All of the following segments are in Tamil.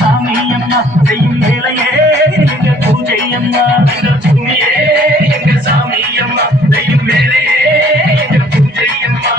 சாமியம்மா செய்யும் வேலையே எங்க பூஜையம்மா இந்த பூமியே எங்க சாமியம்மா செய்யும் வேலையே எங்க பூஜையம்மா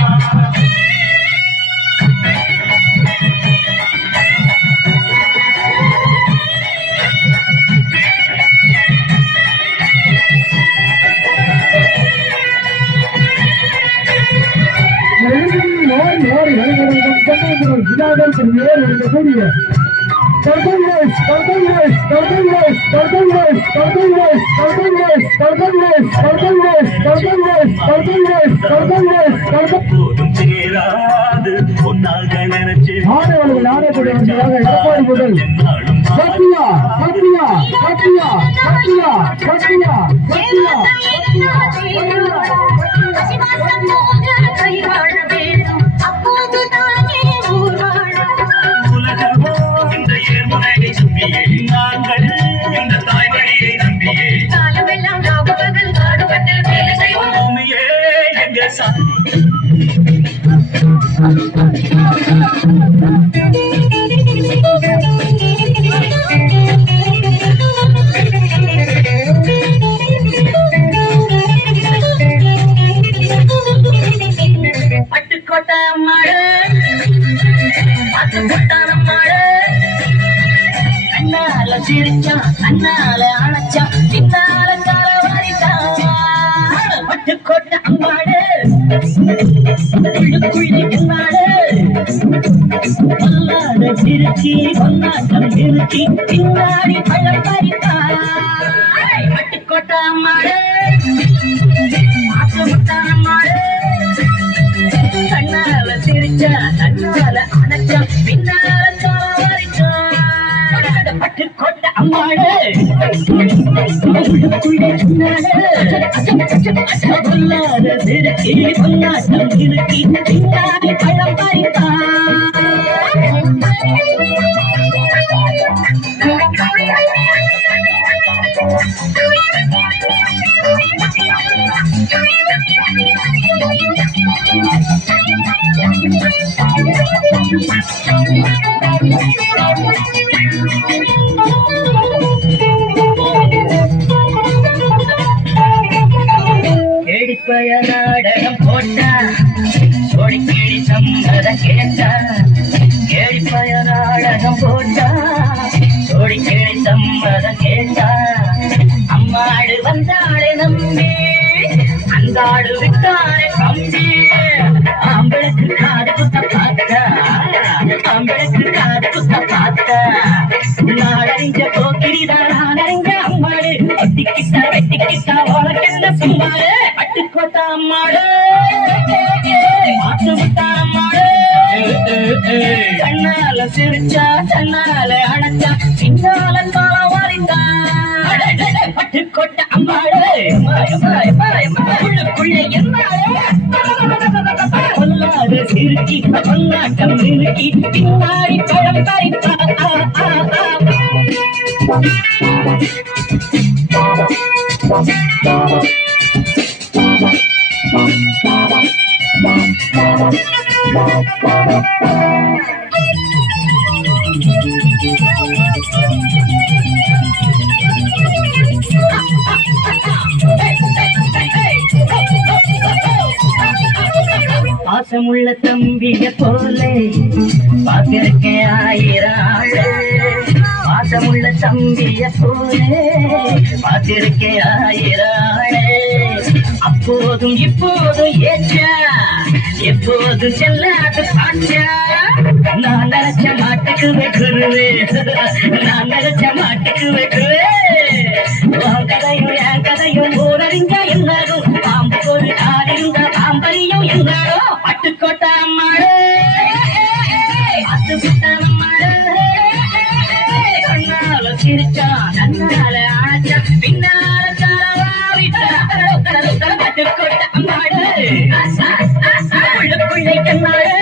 போதும் சேராது பொன்னாக நினைச்சு எடப்பாடி முதல் சத்யா சத்யா சத்யா சத்யா சத்யா சத்யா உலகமோ இந்த ஏர்முனையை நம்பியே நாங்கள் இந்த தாய்மொழியை நம்பியே பூமியே எங்க சாமி பட்டுக்கோட்டை மழை பட்டுக்கோட்டான மழை கண்ணால சிரிச்சான் கண்ணால அணைச்சான் பின்னால காலவாரிட்டான் பட்டுக்கோட்டை அம்மாடு உள்ளுக்குள்ளே என்னாடு பொல்லாத சிரிச்சி பொன்னாட்டம் நிறுத்தி பின்னாடி பழம் பறித்தான் பட்டுக்கோட்டை அம்மாடு மாசமுட்டான அம்மாடு கண்ணால சிரிச்சா கண்ணால அணைச்சா பின்னால பட்டுக்கோட்டை அம்மாடு பொல்லாத சிரிச்சி பொன்னாட்டம் நிறுத்தி பின்னாடி பழம் பறித்தான் கேடிப்பய நாடகம் போட்டா கேடி சம்மதம் கேட்டா கேடிப்பய நாடகம் போட்டா கேடி சம்மதம் கேட்டா அம்மாடு வந்தாளே நம்பி அந்தாடு விட்டாளே கம்பி ஆம்பளுக்கு காது குத்த பார்த்தா ஆம்பளுக்கு காது குத்த பார்த்தா நாடறிஞ்ச போக்கிரிதான் நாடறிஞ்ச அம்மாடு வெட்டிக்கிட்டா உனக்கென்ன சும்மாடு பட்டுக்கோட்டை அம்மாடு மாத்து விட்டா அம்மாடு கண்ணால சிரிச்சா கண்ணால அணைச்சா பின்னால காலம் வாரித்தான் பட்டுக்கோட்டை அம்மாடு உள்ளுக்குள்ளே என்னாடு பொல்லாத சிரிச்சி பொன்னாட்டம் நிறுத்தி பின்னாடி பழம் பறித்தான் பாசமுள்ள தம்பிய போலே பாத்திருக்கே ஆயிரம் ஆளு பாசமுள்ள தம்பிய போலே பாத்திருக்கே ஆயிரம் ஆளு அப்போதும் இப்போதும் ஏற்றா எப்போது செல்லாது பாச்சா நான் நினைச்ச மாட்டுக்கு வைக்குருவே நான் நினைச்ச மாட்டுக்கு வைக்குவே கதையும் என் கதையும் ஊரறிஞ்ச எல்லாரும் பாம்பு ஒரு ஆடிருந்த பாம்பரியும் எல்லாரும் பட்டுக்கோட்டை அம்மாடு அம்மாடு கண்ணால சிரிச்சா கண்ணால ஆச்சா பின்னால காலவாரிட்டா பட்டுக்கோட்டை அம்மாடு உள்ளுக்குள்ளே கண்ணாடு